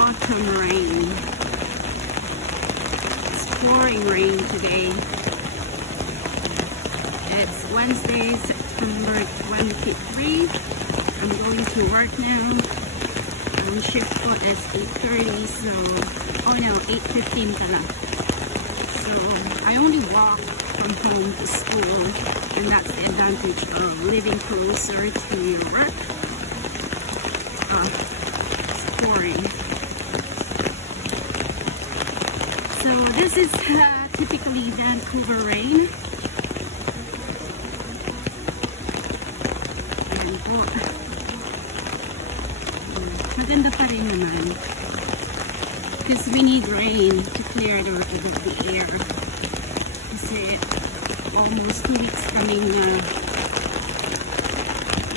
autumn rain. It's pouring rain today. It's Wednesday, September 23. I'm going to work now. Shift ko is 8:30, so oh no, 8:15 pala. So I only walk from home to school, and that's the advantage of living closer to your work. It's pouring. So this is typically Vancouver rain. And maganda pa rin naman. Because we need rain to clear the air. Kasi almost 2 weeks kaming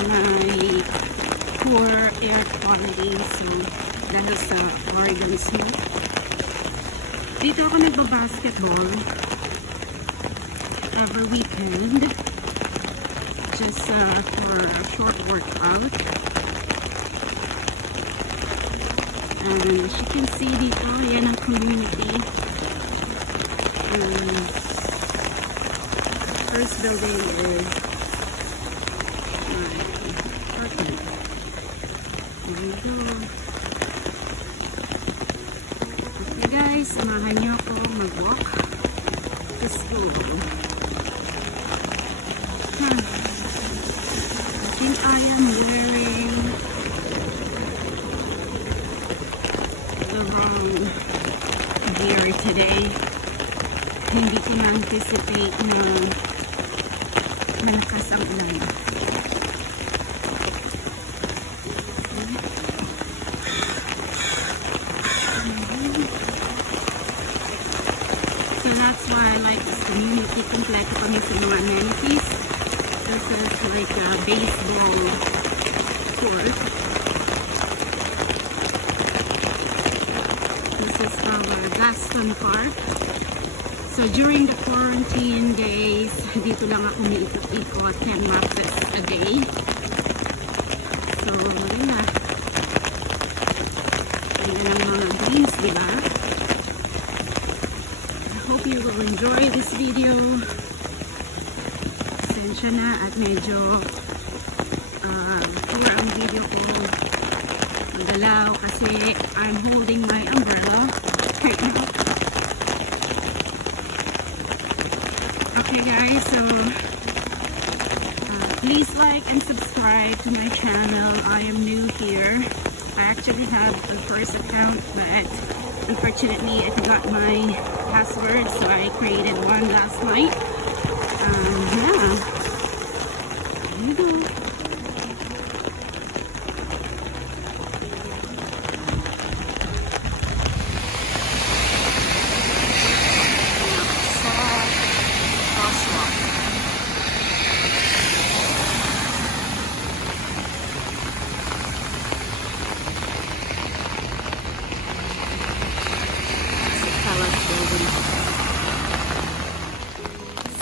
may poor air quality. So, dahil sa Oregon smoke. Dito ako nagbabasketball every weekend. Just for a short workout. And as you can see dito, yan ang community. First building is my apartment. There you go. Okay guys, samahan niyo ako mag-walk to school. I think I am wearing gear today. Hindi ko na-anticipate na malakas ang ulan. So that's why I like this community. Kompleto kami sa mga amenities. This is like a baseball court. This is our Gaston Park. So during the quarantine days, dito lang ako umiikot-ikot 10 laps a day. So, yun na. Ayan ang mga greens, diba? I hope you will enjoy this video. Pasensya na at medyo poor ang video ko. Magalaw kasi I'm holding my umbrella right now. Okay guys, so please like and subscribe to my channel. I am new here. I actually have a first account, but unfortunately I forgot my password, so I created one last night. Yeah, there you go.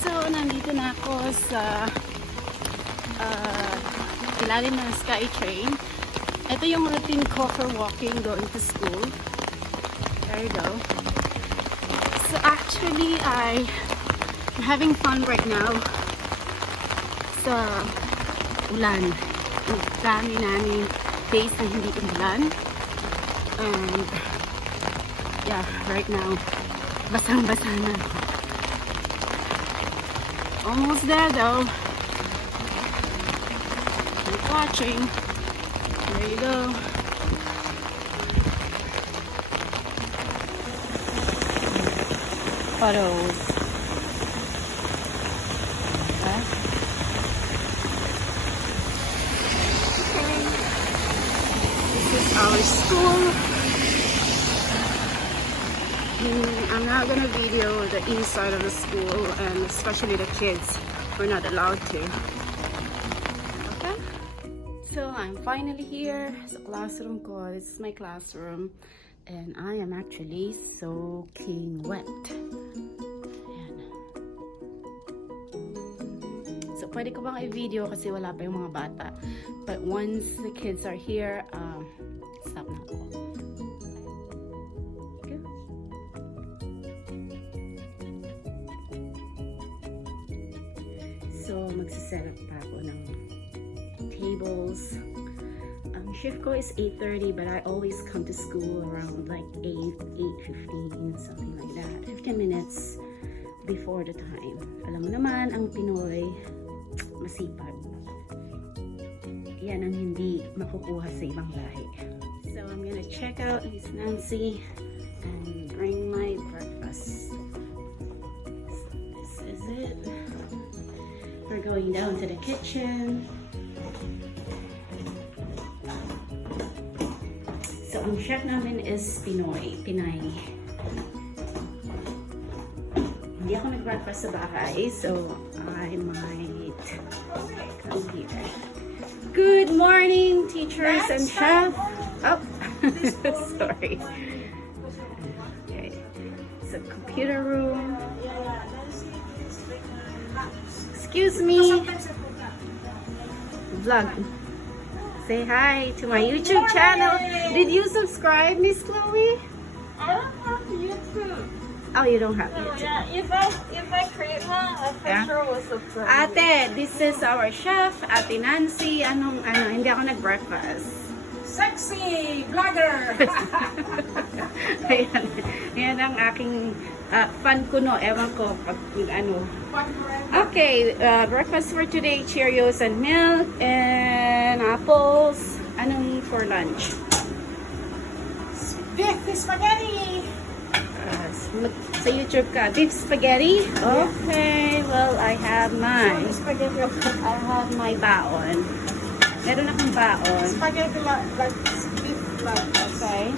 So, nandito na ako sa ilalim ng SkyTrain. Ito yung routine ko for walking going to school. There you go. So, actually, I'm having fun right now sa ulan. Ang dami namin days na hindi umulan. And yeah, right now, basang-basa na ako. Almost there though. Keep watching. There you go. Photos. Okay. This is our school. I'm not gonna video the inside of the school, and especially the kids. We're not allowed to. Okay? So I'm finally here sa classroom ko. This is my classroom, and I am actually soaking wet. Ayan. So pwede ko bang i-video kasi wala pa yung mga bata. But once the kids are here, stop na ako. So, magsiset up pa ako ng tables. Ang shift ko is 8:30, but I always come to school around like 8:15, something like that. 15 minutes before the time. Alam mo naman, ang Pinoy, masipag. Yan ang hindi makukuha sa ibang lahi. So, I'm gonna check out Miss Nancy and bring my breakfast. So, this is it. We're going down to the kitchen. So, ang chef namin is Pinay. Hindi ako nag-breakfast sa bahay, so I might come here. Good morning, teachers and chef. Oh, sorry. Okay, so computer room. Excuse me. Vlog. Say hi to my YouTube channel. Did you subscribe, Miss Chloe? I don't have YouTube. Oh, you don't have No, YouTube. yeah, if I create one, I for sure will subscribe. Ate, this is our chef, Ate Nancy. Hindi ako nag-breakfast. Sexy vlogger. Ayan, yan ang aking fan ko, no. Ewan ko pag ano. Okay, breakfast for today, Cheerios and milk and apples. Anong for lunch? Beef spaghetti. Sa YouTube ka, beef spaghetti? Okay, well, I have mine. Spaghetti. I have my baon. Meron akong baon. Spaghetti like beef like. Okay.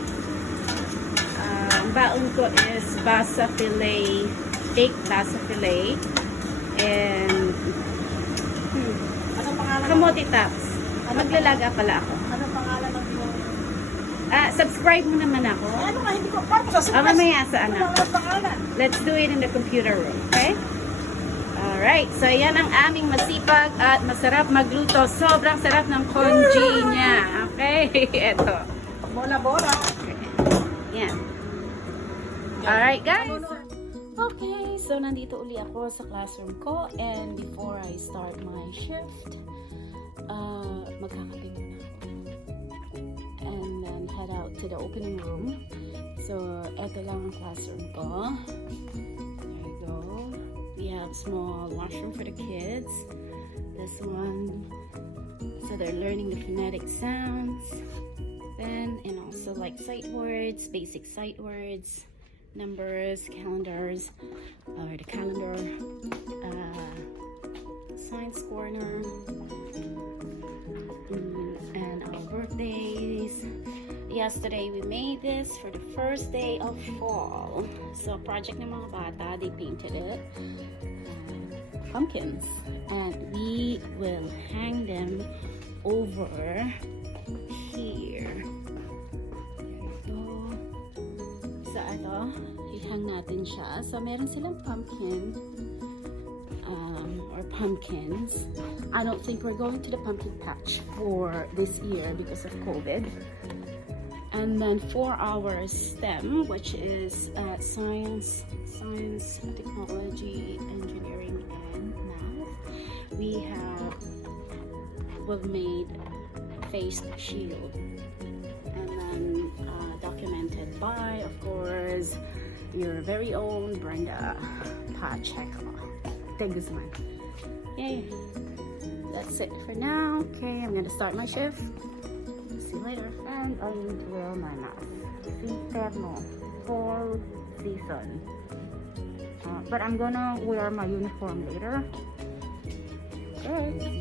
Ang baon ko is basa fillet, baked basa fillet, and Ano pangalan? kamote tops. Maglalaga pala ako. Ano pangalan ng yung? Subscribe mo naman ako. Ano ka hindi ko paano sa Mamaya sa ano. Ano pangalan? Let's do it in the computer room, okay? Alright, so yan ang aming masipag at masarap magluto. Sobrang sarap ng congee niya. Okay, eto. Bola. Okay. Yan. Alright, guys. Okay, so nandito uli ako sa classroom ko, and before I start my shift, magkakape muna ako. And then head out to the opening room. So, eto lang ang classroom ko. There you go. We have small washroom for the kids. This one, so they're learning the phonetic sounds. Then, and also like sight words, basic sight words, numbers, calendars, or the calendar, science corner, and our birthdays. Yesterday we made this for the first day of fall. So project ng mga bata, they painted it. Pumpkins. And we will hang them over here. There you go. So ito, ihang natin siya. So meron silang pumpkin. Or pumpkins. I don't think we're going to the pumpkin patch for this year because of COVID. And then for our STEM, which is science, technology, engineering, and math, we've made face shield, and then documented by, of course, your very own Brenda Pacheco. Guzman. Okay, that's it for now. Okay, I'm gonna start my shift. See you later. And I need to wear my mask. Inferno. Fall season. But I'm gonna wear my uniform later. Okay.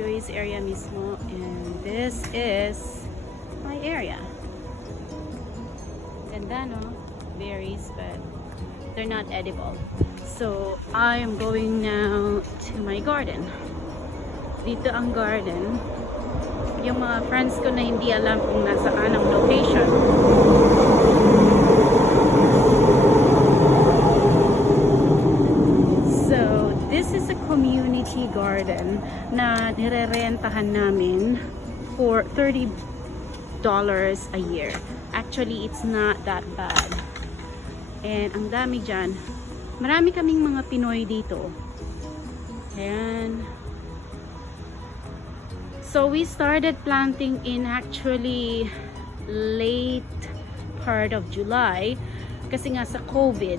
Joey's area mismo, and this is my area. Ganda, no? Berries, but they're not edible. So I am going now to my garden. Dito ang garden. Yung mga friends ko na hindi alam kung nasaan ang location. So this is a community garden na nirerentahan namin for $30 a year. Actually, it's not that bad. And ang dami dyan. Marami kaming mga Pinoy dito. Ayan. So we started planting in actually late part of July kasi nga sa COVID.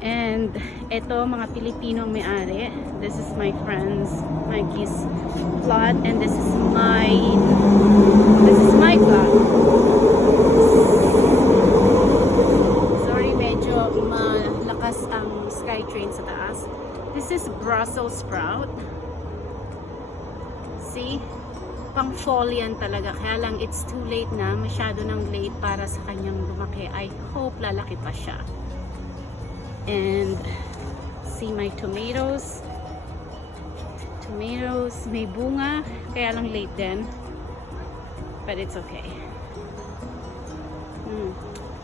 And ito mga Pilipino ang may-ari. This is my friend's, Mikey's plot, and this is my plot. Sorry, medyo malakas ang SkyTrain sa taas. This is Brussels sprout. See? Pang fall yan talaga. Kaya lang it's too late na. Masyado nang late para sa kanyang lumaki. I hope lalaki pa siya. And see my tomatoes. Tomatoes, may bunga. Kaya lang late din. But it's okay.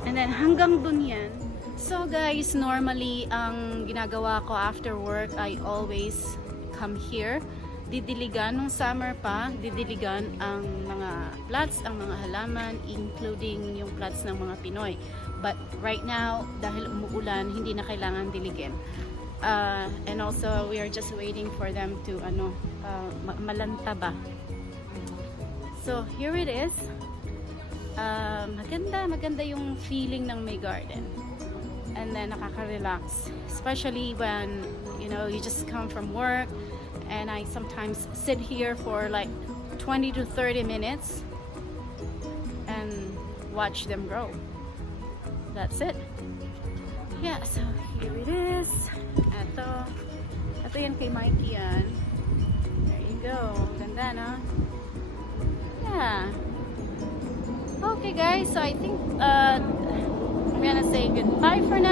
And then hanggang dun yan. So guys, normally ang ginagawa ko after work, I always come here. Didiligan nung summer pa, didiligan ang mga plots, ang mga halaman, including yung plots ng mga Pinoy. But right now, dahil umuulan, hindi na kailangan diligin. And also, we are just waiting for them to malanta ba. So here it is. Maganda yung feeling ng may garden. And then nakaka-relax, especially when you just come from work. And I sometimes sit here for like 20 to 30 minutes and watch them grow. That's it. Yeah, so here it is. Ito yan kay Mikey yan. There you go. Ganda, no? Yeah. Okay guys, so I think I'm gonna say goodbye for now.